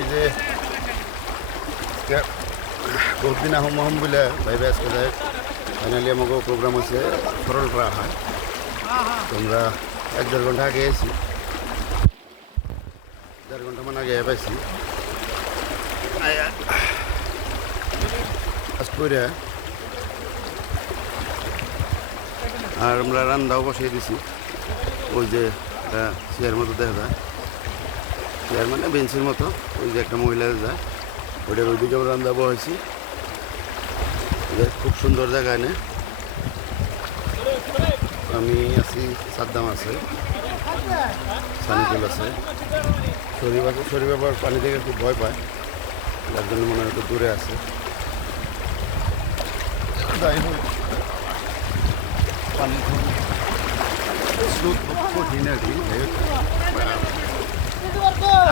এই যে বহুত দিন আহম আহম বলে ভাইবে আজকে যায় ফাইনালি আমাকে প্রোগ্রাম হচ্ছে সরলপাড়া হয়। তোমরা 1-1.5 ঘন্টা আগে এসেছি, 1.5 ঘন্টা মানে আগে পাইছি করে। আর আমরা রান্নাও বসিয়ে দিছি, ওই যে চেয়ার মতো দেখা যায়, চেয়ার মানে বেঞ্চের মতো, ওই যে একটা মহিলা যায় ওইটার ওইদিকে আমরা রান্না বসেছি। খুব সুন্দর জায়গা এনে। আমি আছি, সাদ্দাম আছে, সানিকুল আছে, শরীফ আছে। শরীফ আবার পানি থেকে খুব ভয় পায়, যার জন্য মনে হয় একটু দূরে আছে। যাই হোক, পানি খুব স্রোত খুব কঠিন আর কি।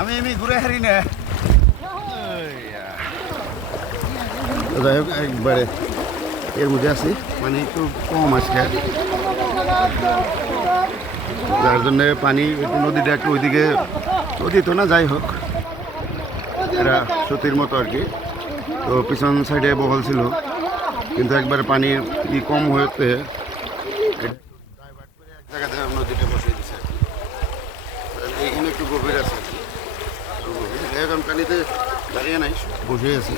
আমি এমনি ঘুরে হারি না। যাই হোক, একবারে এর মধ্যে আছি, মানে একটু কম আজকে, যার জন্যে পানি একটু নদীটা একটু ওইদিকে, নদী তো না, যাই হোক এরা সতীর মতো আর কি। তো পিছন সাইডে বহল ছিল, কিন্তু একবারে পানির কম হতে এক জায়গাতে নদীটা বসিয়ে দিচ্ছে আর কি। এইখানে একটু গভীর আছে আর কি, এখন পানিতে দাঁড়িয়ে নাই, বসে আছি।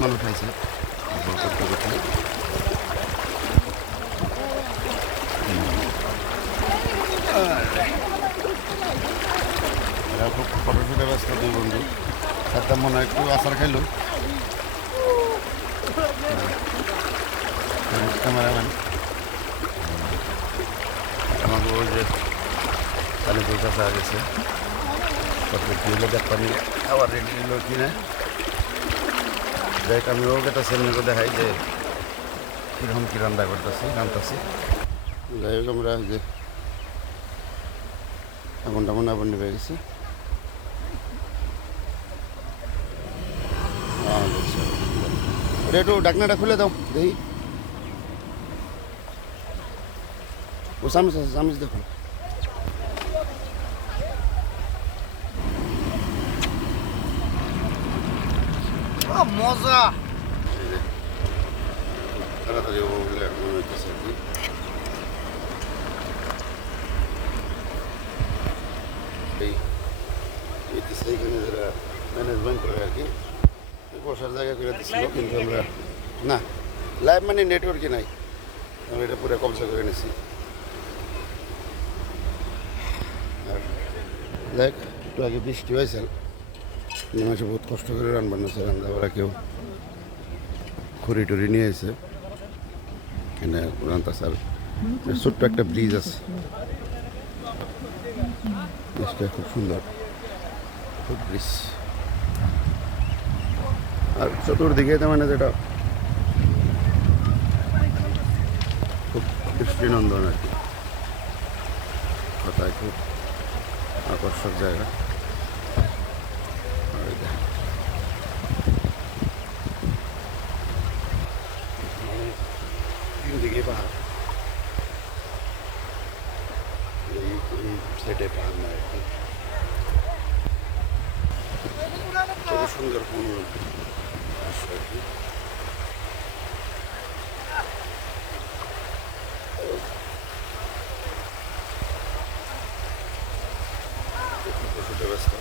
মানুষ খাইছে খুব ফটোশুটের ব্যস্ত দুই বন্ধু। সাদ্দাম মনে হয় একটু আচার খাইল, ক্যামেরাম্যান আমাকে ওই যে পানি পয়সা চাওয়া গেছে, কত কিলো দেখতে নিয়ে আবার রেডি নিল কিনে। যাই আমি ওকে তো সেমনি দেখাই যে কীরকম কী রান্না করতেছি, রান্তাছি। যাই হোক, আমরা যে এখন তেমন আবার নেমে গেছি। একটু ডাকনাটা খুলে দাও দেখি। ও চামিচ আছে, চামিচ দেখো। মজা তাড়াতাড়ি বলে মনে হইতেছে আর কি। এইখানে যারা ম্যানেজমেন্ট করে আর কি, বসার জায়গা করে দিচ্ছিল, কিন্তু আমরা না, লাইভ মানে নেটওয়ার্কই নাই, আমরা এটা পুরো কবজা করে নিছি। আর দেখ, একটু আগে বৃষ্টি হয়েছে, মাসে বহুত কষ্ট করে রান্না বান্না রান্না ওরা কেউ খড়ি টড়ি নিয়ে এসে এখানে রান্না। স্যার ছোট্ট একটা ব্রিজ আছে, ব্রিজটা খুব সুন্দর, খুব ব্রিজ। আর চতুর্দিকে তার মানে যেটা খুব দৃষ্টিনন্দন আর কি, কথায় খুব আকর্ষক জায়গা। তিনদিকে পাহাড়, এই সাইডে পাহাড় না আর কি, খুবই সুন্দর মনোরম দৃশ্য আর কি। ব্যবস্থা